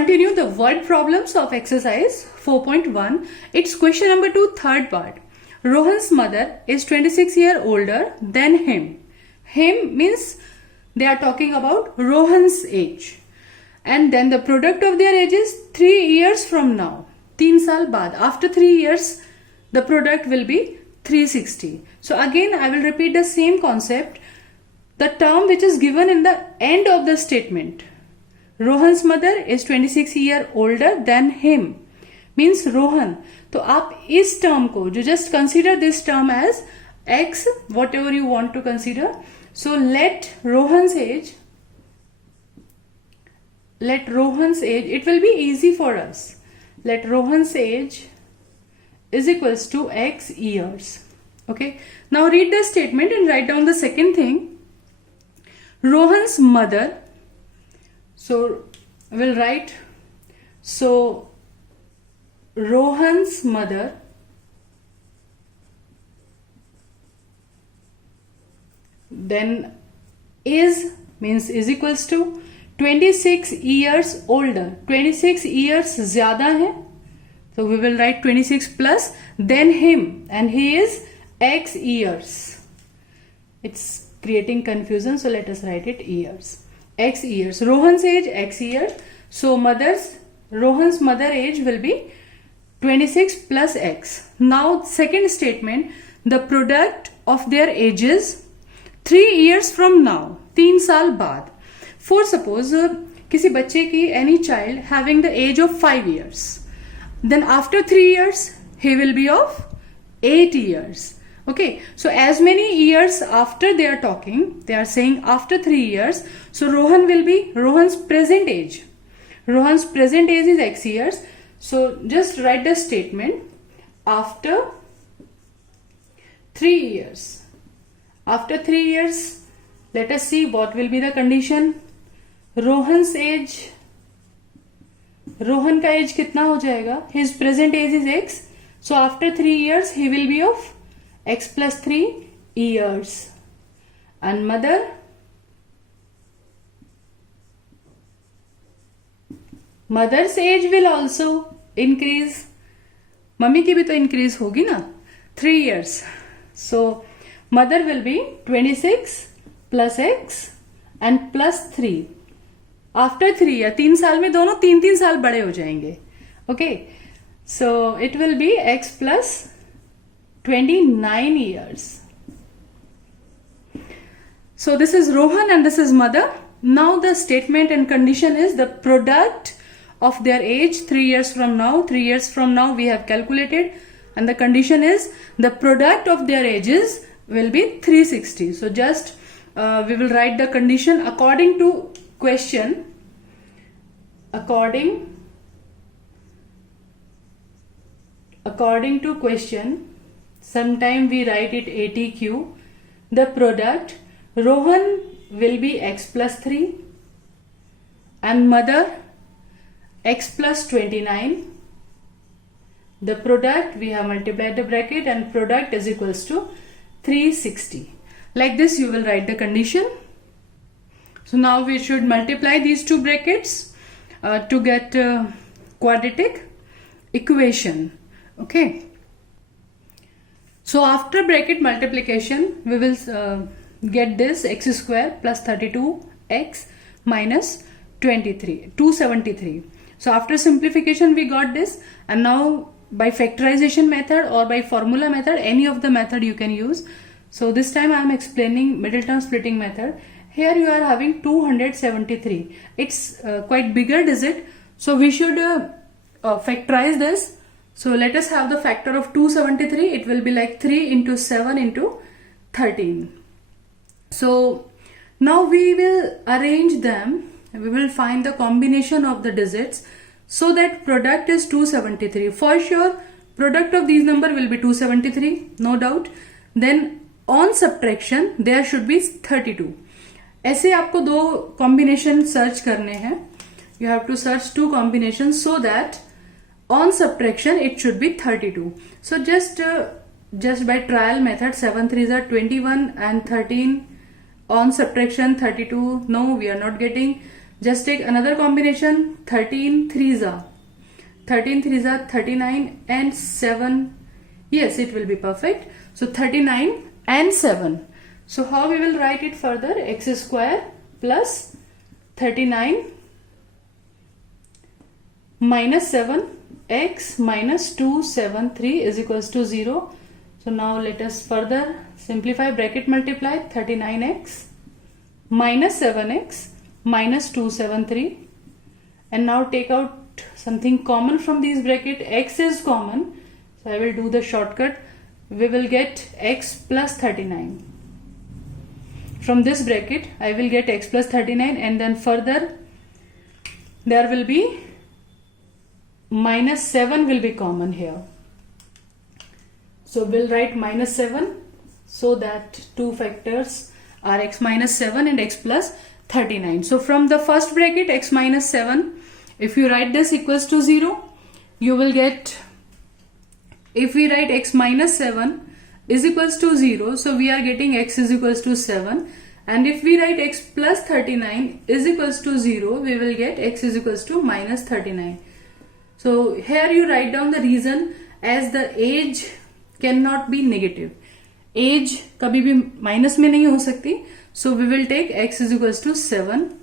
continue the word problems of exercise 4.1. It's question number 2, third part. Rohan's mother is 26 years older than him. Him means they are talking about Rohan's age. And then the product of their age is 3 years from now. 3 saal baad. After 3 years, the product will be 360. So again, I will repeat the same concept. The term which is given in the end of the statement. Rohan's mother is 26 years older than him. Means Rohan. तो आप इस term को जो just consider this term as x, whatever you want to consider. So let Rohan's age, it will be easy for us. Let Rohan's age is equals to x years. Okay. Now read the statement and write down the second thing. Rohan's mother. So we'll write. So Rohan's mother then is means is equals to 26 years older. 26 years ज़्यादा है. So we will write 26 plus then him and he is x years. It's creating confusion, so let us write it years. X years. Rohan's age x years. So Rohan's mother age will be 26 plus x. Now second statement, the product of their ages 3 years from now. 3 साल बाद. For suppose किसी बच्चे की any child having the age of 5 years. Then after 3 years he will be of 8 years. Okay, so as many years after they are talking, they are saying after 3 years. So Rohan will be Rohan's present age. Rohan's present age is x years. So just write the statement after 3 years. After 3 years, let us see what will be the condition. Rohan's age. Rohan का age कितना हो जाएगा? His present age is x. So after 3 years, he will be of x plus 3 years. And mother's age will also increase. Mummy की भी तो increase होगी ना? 3 years. So mother will be 26 plus x and plus 3. After 3 years, 3 साल में दोनों 3 साल बड़े हो जाएंगे. Okay. So it will be x plus 29 years. So this is Rohan and this is mother. Now the statement and condition is the product of their age 3 years from now. 3 years from now we have calculated, and the condition is the product of their ages will be 360. So just we will write the condition according to question. According to question, sometime we write it ATQ. The product Rohan will be x plus 3 and mother x plus 29. The product, we have multiplied the bracket and product is equals to 360. Like this you will write the condition. So now we should multiply these two brackets to get quadratic equation. Okay. So after bracket multiplication we will get this x square plus 32x minus 273. So after simplification we got this, and now by factorization method or by formula method, any of the method you can use. So this time I am explaining middle term splitting method. Here you are having 273. It's quite bigger digit, so we should factorize this. So let us have the factor of 273. It will be like 3 into 7 into 13. So now we will arrange them. We will find the combination of the digits so that product is 273. For sure, product of these number will be 273, no doubt. Then on subtraction, there should be 32. ऐसे आपको दो combination search करने हैं. You have to search two combinations so that on subtraction it should be 32. So just by trial method, 7 3s are 21 and 13. On subtraction 32, no, we are not getting. Just take another combination. 13 threes are 39 and 7. Yes, it will be perfect. So 39 and 7. So how we will write it further? X square plus 39 minus 7, x minus 273 is equals to 0. So now let us further simplify. Bracket multiply 39x minus 7x minus 273, and now take out something common from these bracket. X is common, so I will do the shortcut. We will get x plus 39. From this bracket I will get x plus 39, and then further there will be minus 7 will be common here. So we'll write minus 7, so that two factors are x minus 7 and x plus 39. So from the first bracket, x minus 7, if you write this equals to 0, you will get, if we write x minus 7 is equals to 0, so we are getting x is equals to 7, and if we write x plus 39 is equals to 0, we will get x is equals to minus 39. So here you write down the reason, as the age cannot be negative. Age कभी भी minus में नहीं हो सकती. So we will take x is equals to 7.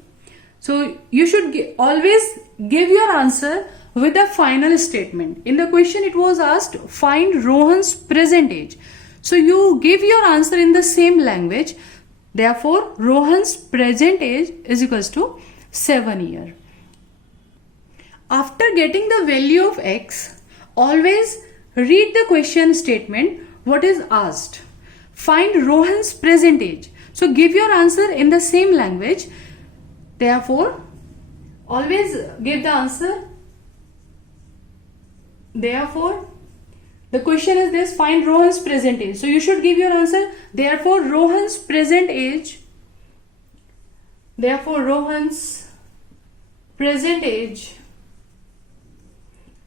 So you should always give your answer with a final statement. In the question it was asked, find Rohan's present age. So you give your answer in the same language. Therefore Rohan's present age is equals to 7 years. After getting the value of x, always read the question statement, what is asked. Find Rohan's present age. So give your answer in the same language. Therefore, always give the answer. Therefore, the question is this, find Rohan's present age. So you should give your answer. Therefore, Rohan's present age. Therefore, Rohan's present age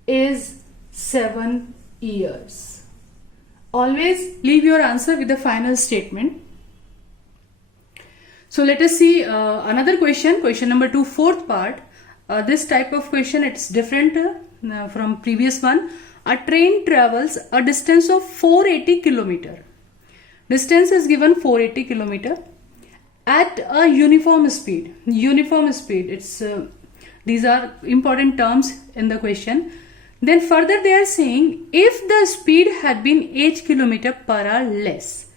is 7 years. Always leave your answer with the final statement. So let us see another question, question number 2, fourth part. This type of question, it's different from previous one. A train travels a distance of 480 kilometer. Distance is given 480 kilometer at a uniform speed. Uniform speed, it's these are important terms in the question. Then further they are saying, if the speed had been 8 km per hour less.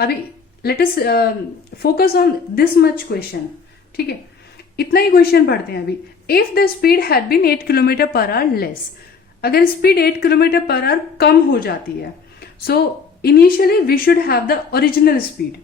Abhi, let us focus on this much question. ठीक है, इतना ही question पढ़ते हैं अभी. If the speed had been 8 km per hour less, अगर speed 8 km per hour कम हो जाती है, so initially we should have the original speed.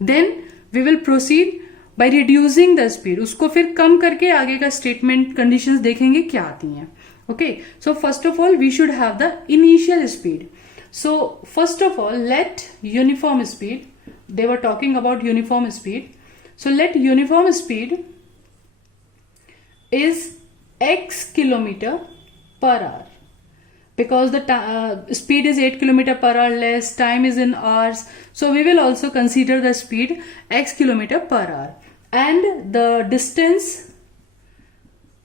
Then we will proceed by reducing the speed. उसको फिर कम करके आगे का statement conditions देखेंगे क्या आती हैं. Okay, so first of all we should have the initial speed. So first of all, let uniform speed, they were talking about uniform speed. So let uniform speed is x kilometer per hour, because the speed is 8 km per hour less, time is in hours, so we will also consider the speed x kilometer per hour, and the distance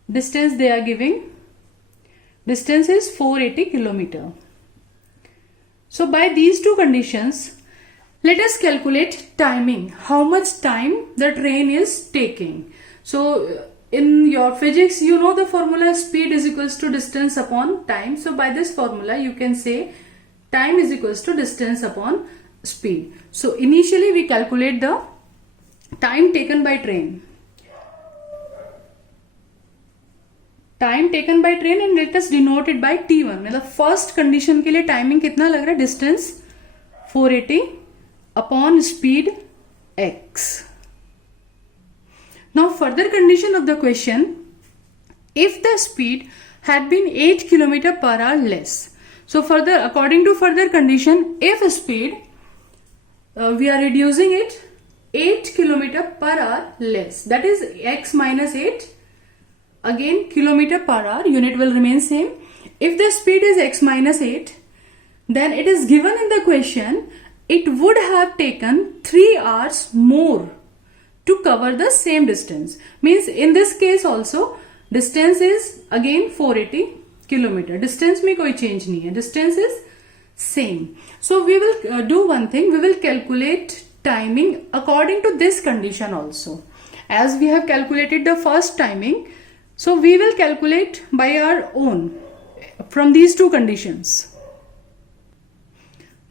they are giving, distance is 480 kilometer. So by these two conditions, let us calculate timing, how much time the train is taking. So in your physics, you know the formula, speed is equals to distance upon time. So by this formula you can say time is equals to distance upon speed. So initially we calculate the time taken by train. Time taken by train, and let us denote it by T1. मतलब first condition के लिए timing कितना लग रहा है? Distance 480 upon speed x. Now further condition of the question, if the speed had been 8 km per hour less. So further, according to further condition, if speed we are reducing it 8 km per hour less, that is x minus 8. Again kilometer per hour, unit will remain same. If the speed is x minus 8, then it is given in the question it would have taken 3 hours more to cover the same distance. Means in this case also distance is again 480 kilometer. Distance में कोई change नहीं है. Distance is same. So we will do one thing. We will calculate timing according to this condition also. As we have calculated the first timing, so we will calculate by our own from these two conditions.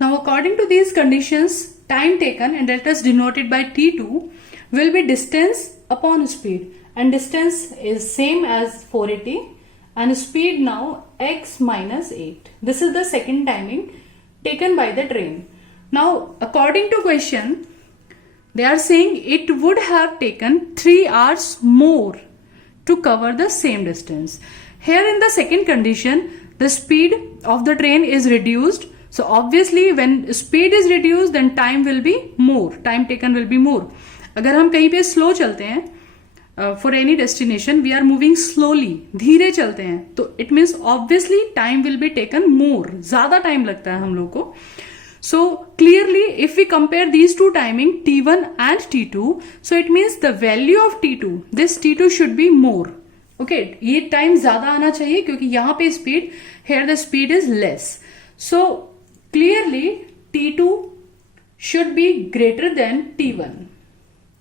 Now according to these conditions, time taken, and that is denoted by T2, will be distance upon speed, and distance is same as 480 and speed now x minus 8. This is the second timing taken by the train. Now according to question, they are saying it would have taken 3 hours more to cover the same distance. Here in the second condition, the speed of the train is reduced. So obviously when speed is reduced, then time will be more. Time taken will be more. अगर हम कहीं पे slow चलते हैं, for any destination, we are moving slowly, धीरे चलते हैं, तो it means obviously time will be taken more. ज़्यादा time लगता है हम लोग को. So clearly, if we compare these two timing T1 and T2, so it means the value of T2, this T2 should be more. Okay, ये time ज़्यादा आना चाहिए क्योंकि यहाँ पे speed, here the speed is less. So clearly T2 should be greater than T1.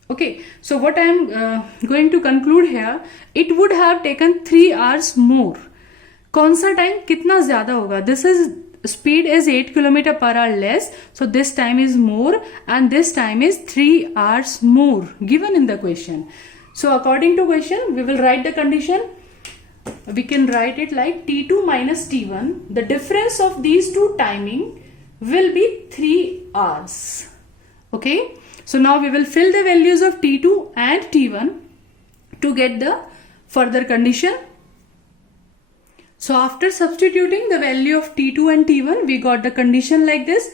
Okay, so what I am going to conclude here, it would have taken 3 hours more. कौन सा time कितना ज़्यादा होगा? This is speed is 8 km per hour less, so this time is more, and this time is 3 hours more given in the question. So according to question, we will write the condition. We can write it like T2 minus T1. The difference of these two timing will be 3 hours. Okay. So now we will fill the values of T2 and T1 to get the further condition. So after substituting the value of T2 and T1, we got the condition like this.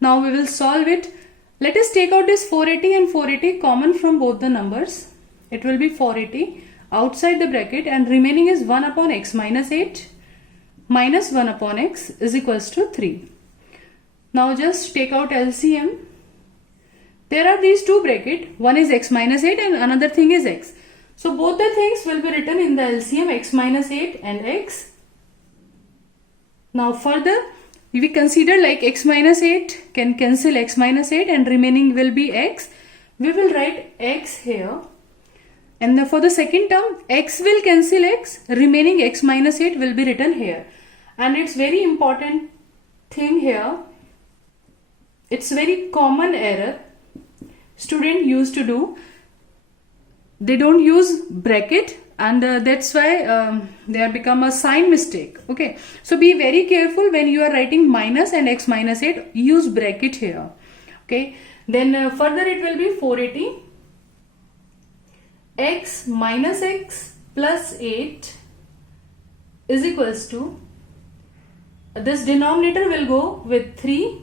Now we will solve it. Let us take out this 480 and 480 common from both the numbers. It will be 480 outside the bracket, and remaining is 1 upon x minus 8 minus 1 upon x is equals to 3. Now just take out LCM. There are these two brackets. One is x minus 8 and another thing is x. So both the things will be written in the LCM, x minus 8 and x. Now further, we consider like x minus 8 can cancel x minus 8 and remaining will be x. We will write x here. And for the second term, x will cancel x, remaining x minus 8 will be written here. And it's very important thing here. It's very common error student used to do. They don't use bracket, and that's why they have become a sign mistake. Okay, so be very careful when you are writing minus and x minus 8, use bracket here. Okay, then further it will be 480 x minus x plus 8 is equals to, this denominator will go with 3,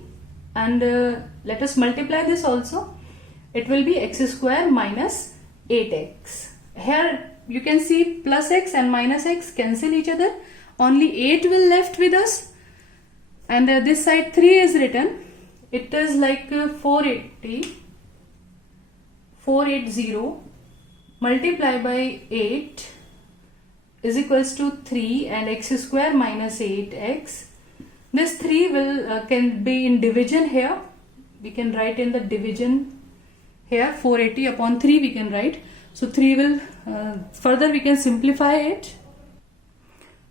and let us multiply this also. It will be x square minus 8x. Here you can see plus x and minus x cancel each other. Only 8 will left with us. And this side 3 is written. It is like 480 multiply by 8 is equals to 3, and x square minus 8x. This 3 will can be in division here. We can write in the division here, 480 upon 3 we can write. So 3 will, further we can simplify it.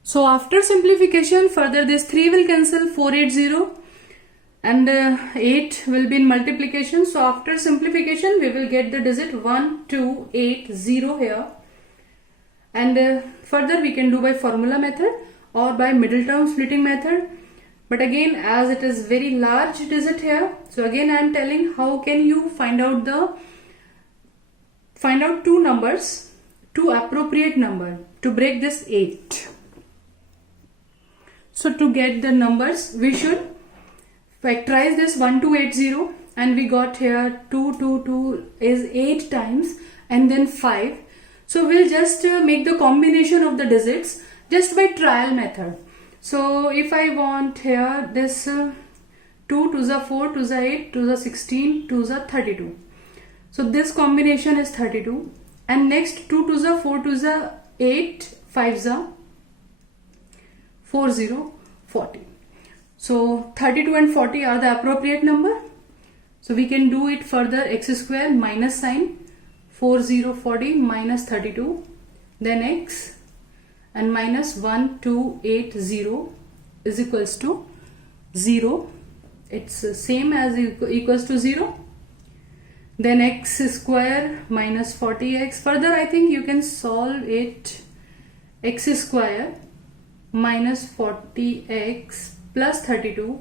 So after simplification, further this 3 will cancel, 480, and 8 will be in multiplication. So after simplification, we will get the digit 1280 here. And further we can do by formula method or by middle term splitting method. But again, as it is very large digit here, so again I am telling how can you find out two numbers, two appropriate number to break this 8. So to get the numbers, we should factorize this 1280, and we got here 2 is 8 times and then 5. So we'll just make the combination of the digits just by trial method. So if I want here this 2 to the 4 to the 8 to the 16 to the 32. So this combination is 32. And next 2 2s are 4 2s are 8, 5s are 40, 40. So 32 and 40 are the appropriate number. So we can do it further. X square minus sign 40, 40 minus 32. Then x and minus 1280 is equals to 0. It's same as equals to 0. Then x square minus 40x. Further I think you can solve it. X square minus 40x plus 32.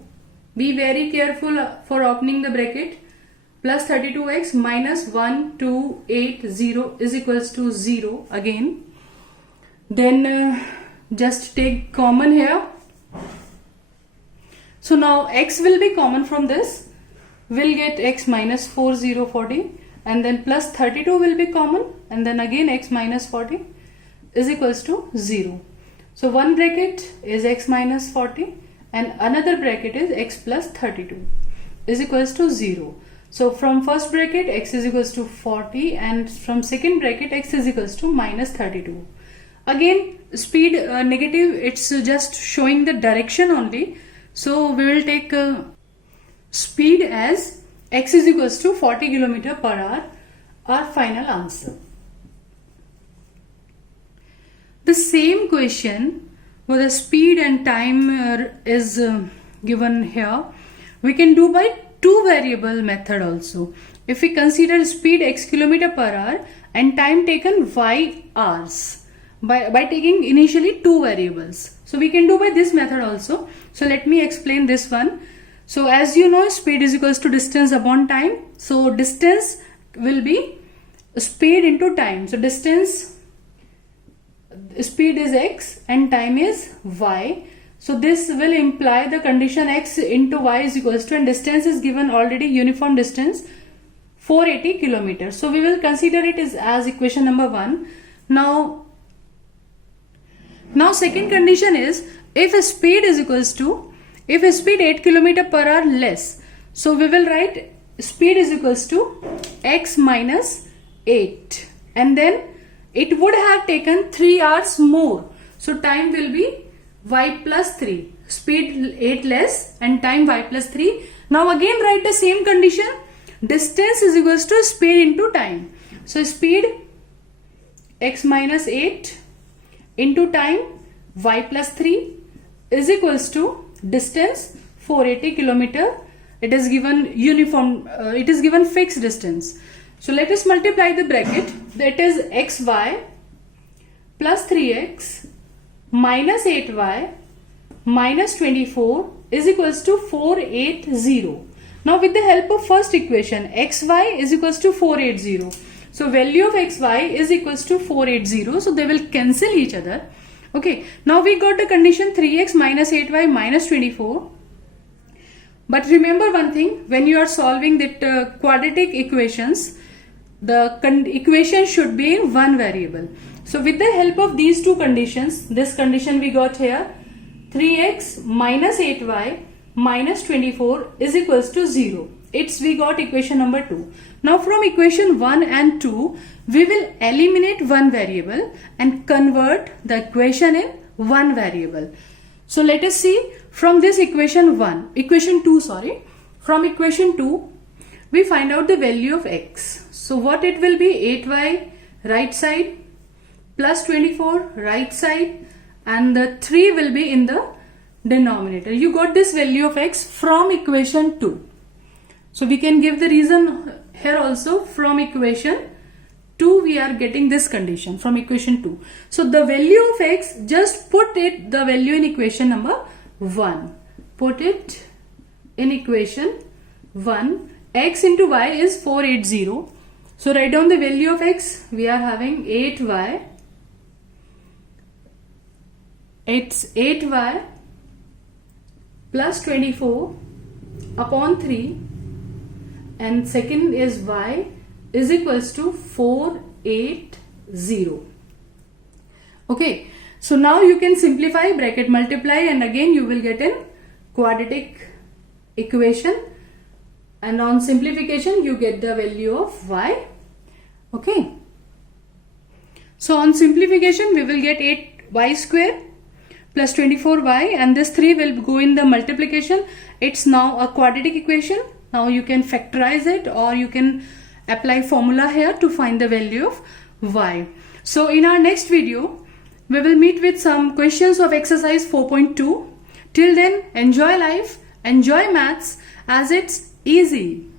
Be very careful for opening the bracket. Plus 32x minus 1280 is equals to 0 again. Then just take common here. So now x will be common from this. We'll get x minus 4040, and then plus 32 will be common, and then again x minus 40 is equals to 0. So one bracket is x minus 40 and another bracket is x plus 32 is equals to 0. So from first bracket x is equals to 40, and from second bracket x is equals to minus 32. Again speed negative, it's just showing the direction only. So we will take speed as x is equals to 40 km per hour, our final answer. The same question where the speed and time is given here, we can do by two variable method also. If we consider speed x km per hour and time taken y hours, by taking initially two variables. So we can do by this method also. So let me explain this one. So as you know, speed is equals to distance upon time. So distance will be speed into time. So distance, speed is x and time is y. So this will imply the condition x into y is equals to, and distance is given already, uniform distance 480 kilometers. So we will consider it as equation number 1. Now second condition is if speed is equals to, if speed 8 km per hour less, so we will write speed is equals to x minus 8, and then it would have taken 3 hours more. So time will be y plus 3, speed 8 less and time y plus 3. Now again write the same condition, distance is equals to speed into time. So speed x minus 8 into time y plus 3 is equals to distance 480 kilometer. It is given uniform, it is given fixed distance. So let us multiply the bracket, that is xy plus 3x minus 8y minus 24 is equals to 480. Now with the help of first equation, xy is equals to 480. So value of xy is equals to 480. So they will cancel each other. Okay. Now we got the condition 3x minus 8y minus 24. But remember one thing, when you are solving that quadratic equations, the equation should be in one variable. So with the help of these two conditions, this condition we got here, 3x minus 8y minus 24 is equals to 0. We got equation number 2. Now from equation 1 and 2, we will eliminate one variable and convert the equation in one variable. So let us see from this equation 2, from equation 2, we find out the value of x. So what it will be, 8y right side plus 24 right side, and the 3 will be in the denominator. You got this value of x from equation 2. So we can give the reason here also, from equation 2 we are getting this condition from equation 2. So the value of x, just put it the value in equation number 1. Put it in equation 1. X into y is 480. So write down the value of x. We are having 8y. It's 8y plus 24 upon 3, and second is y is equals to 480. Okay, so now you can simplify, bracket multiply, and again you will get an quadratic equation and on simplification you get the value of y. Okay. So on simplification we will get 8y square plus 24y, and this 3 will go in the multiplication. It's now a quadratic equation. Now you can factorize it, or you can apply formula here to find the value of y. So in our next video we will meet with some questions of exercise 4.2. Till then, enjoy life, enjoy maths, as it's easy.